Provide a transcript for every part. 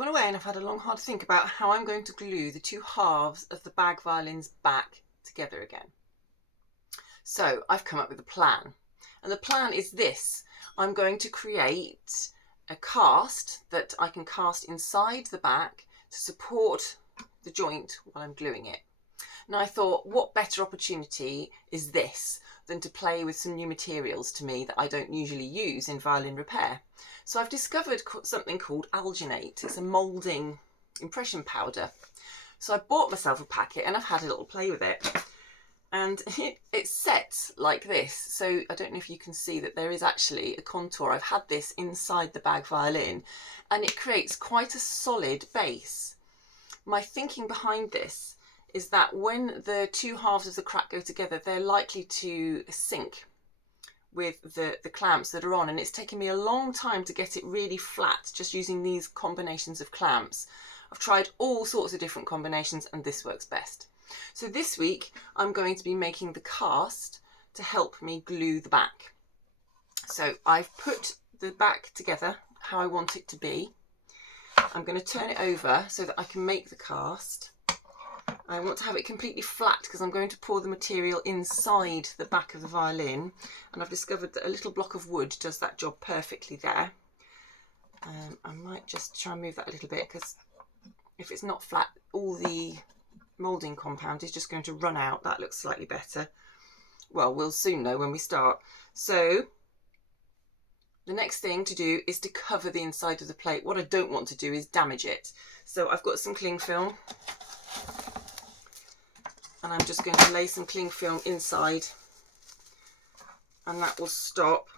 gone away and I've had a long hard think about how I'm going to glue the two halves of the bag violins back together again. So I've come up with a plan, and the plan is this. I'm going to create a cast that I can cast inside the back to support the joint while I'm gluing it. Now I thought, what better opportunity is this than to play with some new materials to me that I don't usually use in violin repair. So I've discovered something called alginate. It's a moulding impression powder. So I bought myself a packet and I've had a little play with it. And it's set like this. So I don't know if you can see that there is actually a contour. I've had this inside the bag violin and it creates quite a solid base. My thinking behind this is that when the two halves of the crack go together, they're likely to sync with the clamps that are on, and it's taken me a long time to get it really flat just using these combinations of clamps. I've tried all sorts of different combinations and this works best. So this week I'm going to be making the cast to help me glue the back. So I've put the back together how I want it to be. I'm going to turn it over so that I can make the cast. I want to have it completely flat because I'm going to pour the material inside the back of the violin, and I've discovered that a little block of wood does that job perfectly there. I might just try and move that a little bit because if it's not flat, all the moulding compound is just going to run out. That looks slightly better. Well, we'll soon know when we start. So the next thing to do is to cover the inside of the plate. What I don't want to do is damage it. So I've got some cling film, and I'm just going to lay some cling film inside, and that will stop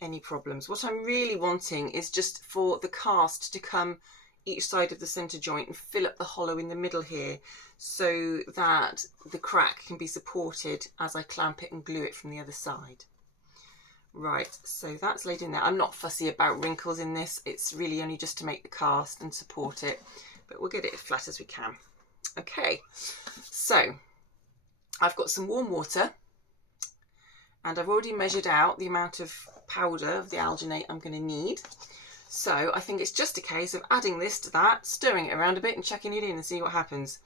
any problems. What I'm really wanting is just for the cast to come each side of the centre joint and fill up the hollow in the middle here so that the crack can be supported as I clamp it and glue it from the other side. Right, so that's laid in there. I'm not fussy about wrinkles in this. It's really only just to make the cast and support it, but we'll get it as flat as we can. Okay, so I've got some warm water and I've already measured out the amount of powder of the alginate I'm going to need. So I think it's just a case of adding this to that, stirring it around a bit and chucking it in and see what happens.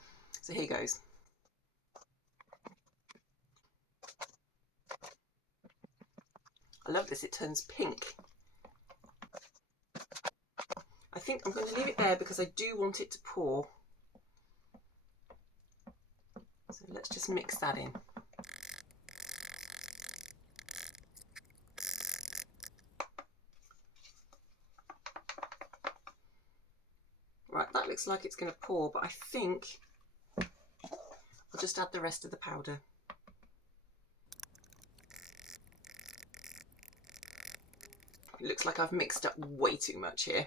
So here goes. I love this, it turns pink. I think I'm going to leave it there because I do want it to pour. So let's just mix that in. Right, that looks like it's going to pour, but I think I'll just add the rest of the powder. It looks like I've mixed up way too much here.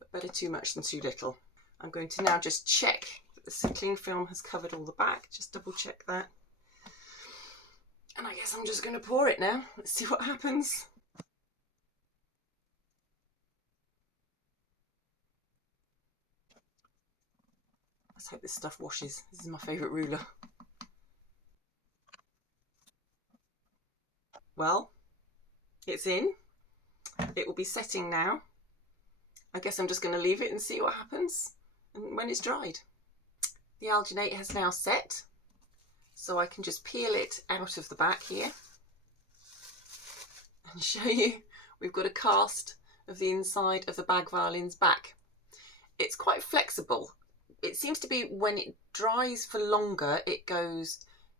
But better too much than too little. I'm going to now just check that the cling film has covered all the back, just double check that. And I guess I'm just going to pour it now. Let's see what happens. Let's hope this stuff washes. This is my favourite ruler. Well, it's in. It will be setting now. I guess I'm just going to leave it and see what happens and when it's dried. The alginate has now set, so I can just peel it out of the back here and show you we've got a cast of the inside of the bag violin's back. It's quite flexible. It seems to be when it dries for longer it goes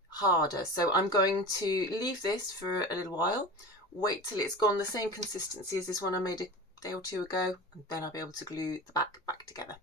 harder, so I'm going to leave this for a little while, wait till it's gone the same consistency as this one I made a day or two ago, and then I'll be able to glue the back together.